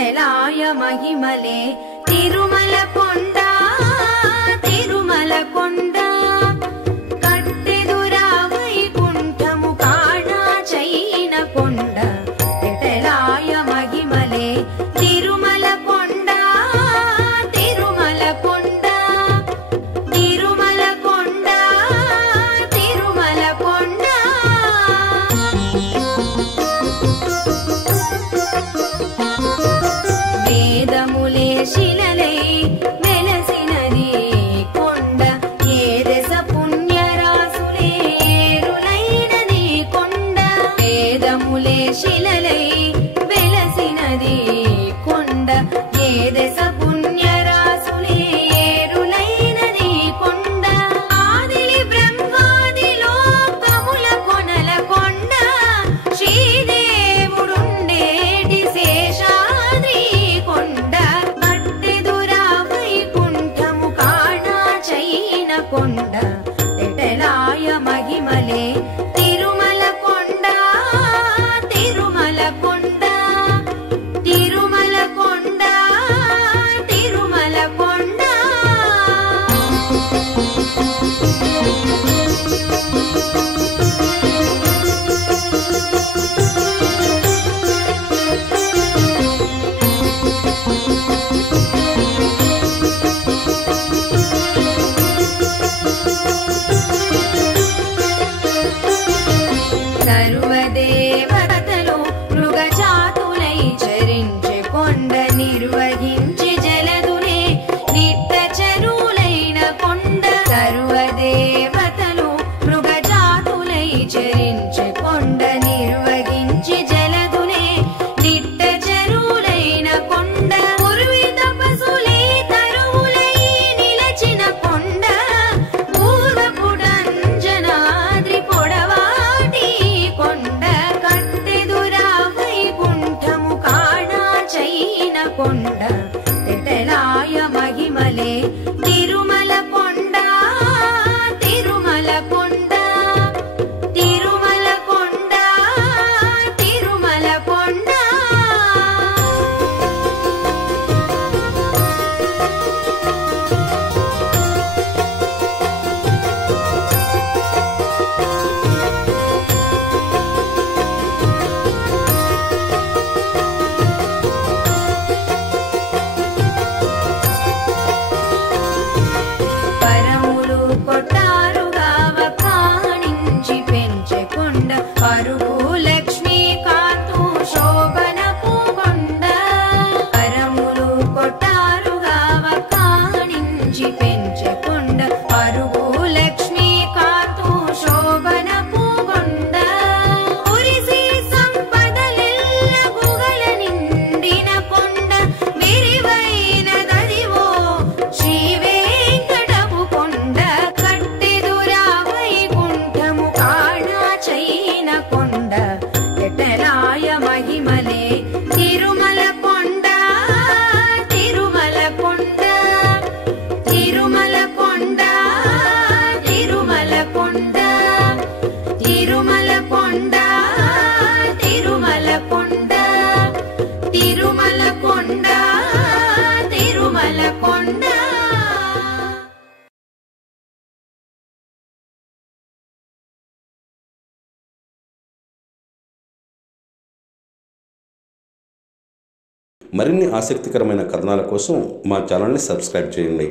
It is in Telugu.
విఠలాయ మహిమలే తిరుమల కొండ తిరుమల కొండ కట్టెదురా వైకుంఠము కాణా చైన కొండ విఠలాయ మహిమలే తిరుమల కొండ తిరుమల కొండ తిరుమల కొండ తిరుమల కొండ వేదములే శిలలై వెలసినది కొండ ఏ దశ పుణ్యరాసులే ఏరులైనది కొండ వేదములే శిలలై వెలసినది కొండ ఏ దశ పుణ్యరాసులే ఏరులైనది కొండ ఆదిలి బ్రహ్మాది లోకముల కొనల కొండ శ్రీదేవుడుండేటి శేషాద్రి కొండ కట్టెదురా వైకుంఠము కాణా చైన కొండ విఠలాయ మహిమలే తిరుమల కొండ తిరుమల కొండ తిరుమల కొండ తిరుమల కొండ సర్వదేవతలు మృగజాతులై చరించే కొండ నిర్వహించి జలదునే నిట్ట చెరువులైన కొండ సర్వదేవతలు మృగజాతులై చరించే కొండ నిర్వహించి జలదునే నిట్ట చెరువులైన కొండ పూర్వి తపసులే తరువులై నిలచిన కొండ పూర్వపుడంజనాద్రి పొడవాటి కొండ కట్టెదురా వైకుంఠము కాణా చైన కొండ విఠలాయ మహిమలే తిరుమల కొండ తిరుమల కొండ తిరుమల కొండ తిరుమల కొండ పరములు కొట్టారుగా వకాణించి పెంచె కొండ పరుగు లక్ష్మీకాంతు శోభనపు కొండ పరములు కొట్టారుగా వకాణించి పెంచె కొండ పరుగు లక్ష్మీకాంతు శోభనపు కొండ కురిసి సంపదలెల్ల గుగల నిండిన కొండ విరివైన దదివో శ్రీ వెంకటపు కొండ కట్టెదురా వైకుంఠము కాణా చైన కొండ విఠలాయ మహిమలే తిరుమల కొండ తిరుమల కొండ తిరుమల కొండ తిరుమల కొండ తిరుమల కొండ తిరుమల కొండ తిరుమల కొండ తిరుమల కొండ మరిన్ని ఆసక్తికరమైన కథనాల కోసం మా ఛానల్ని సబ్స్క్రైబ్ చేయండి.